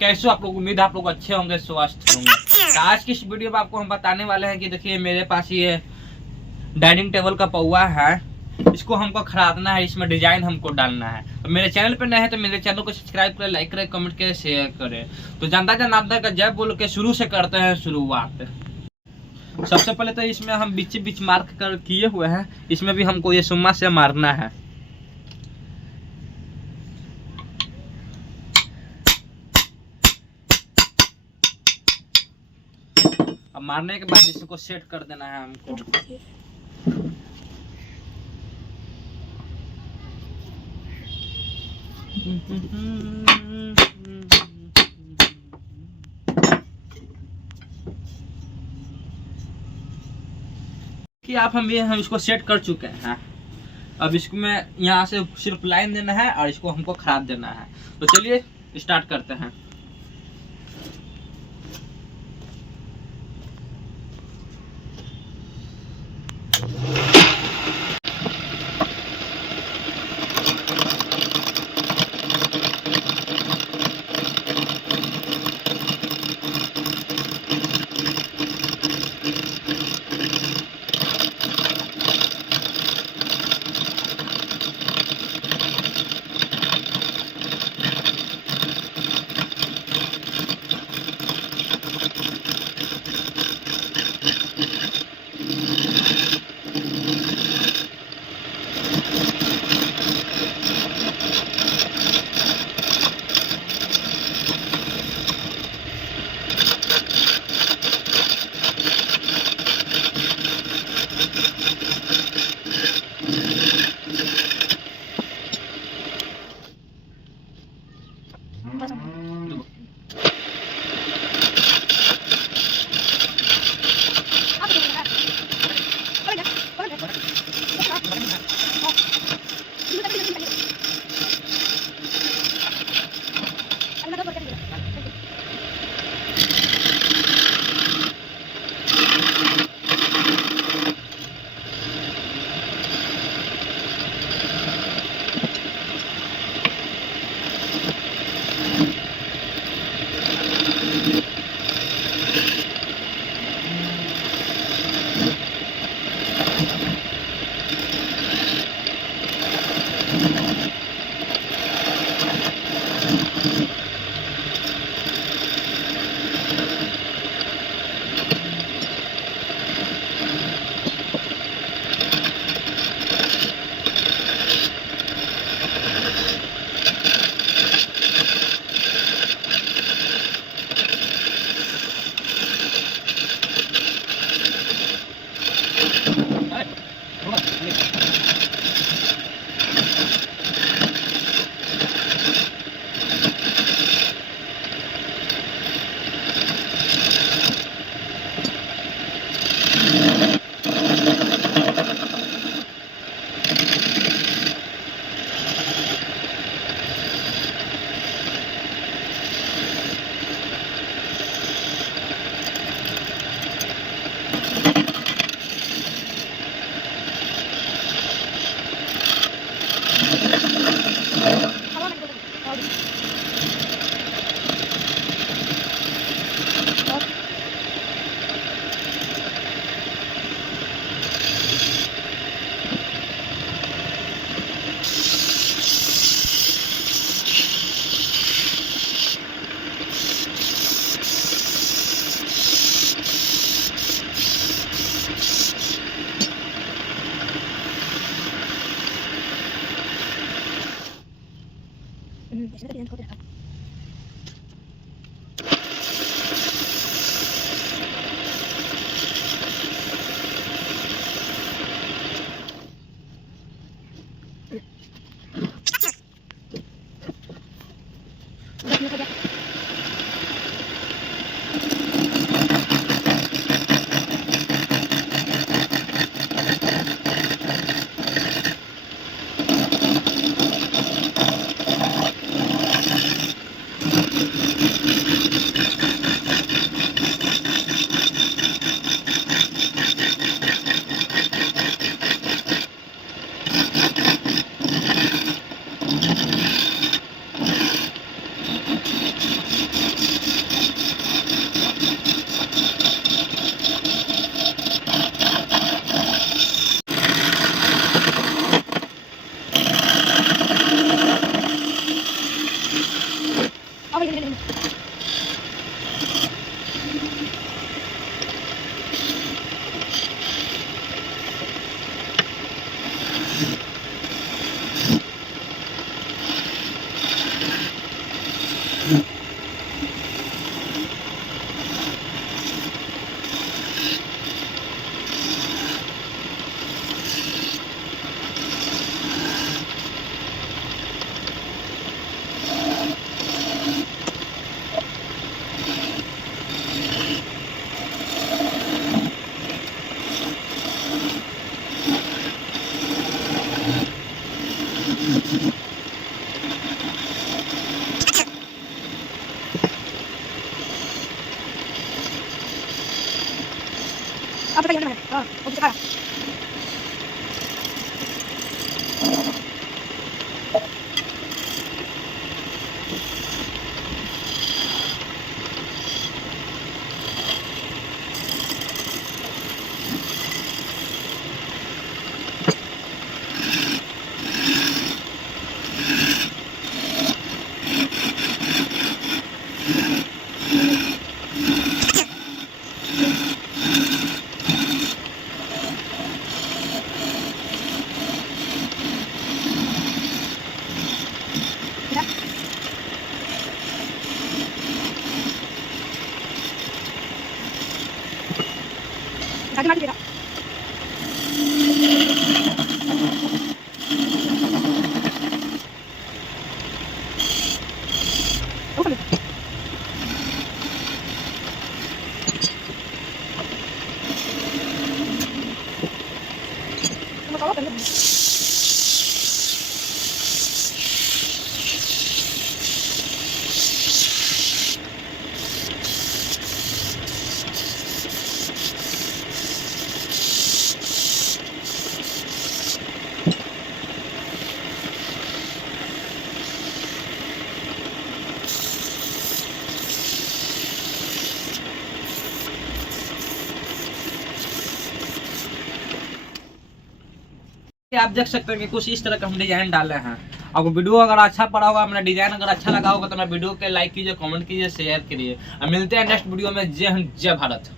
कैसे आप लोग, उम्मीद है आप लोग अच्छे होंगे, स्वस्थ होंगे। तो आज की इस वीडियो में आपको हम बताने वाले हैं कि देखिए मेरे पास ये डाइनिंग टेबल का पौवा है, इसको हमको खरीदना है, इसमें डिजाइन हमको डालना है। तो मेरे चैनल पे नए हैं तो मेरे चैनल को सब्सक्राइब करें, लाइक करें, कमेंट करें, शेयर करें। तो जानता जनार्दन का जय बोल के शुरू से करते हैं शुरुआत। सबसे पहले तो इसमें हम बीच बीच मार्क कर किए हुए हैं, इसमें भी हमको ये सुम्मा से मारना है। अब मारने के बाद इसको सेट कर देना है हमको। कि हम इसको सेट कर चुके हैं। अब इसको में यहाँ से सिर्फ लाइन देना है और इसको हमको खराब देना है। तो चलिए स्टार्ट करते हैं। आप देख सकते हैं कि कुछ इस तरह का हम डिजाइन डाले हैं। आपको वीडियो अगर अच्छा पड़ा होगा, मेरा डिजाइन अगर अच्छा लगा होगा तो मेरा वीडियो के लाइक कीजिए, कमेंट कीजिए, शेयर करिए। अब मिलते हैं नेक्स्ट वीडियो में। जय हिंद, जय भारत।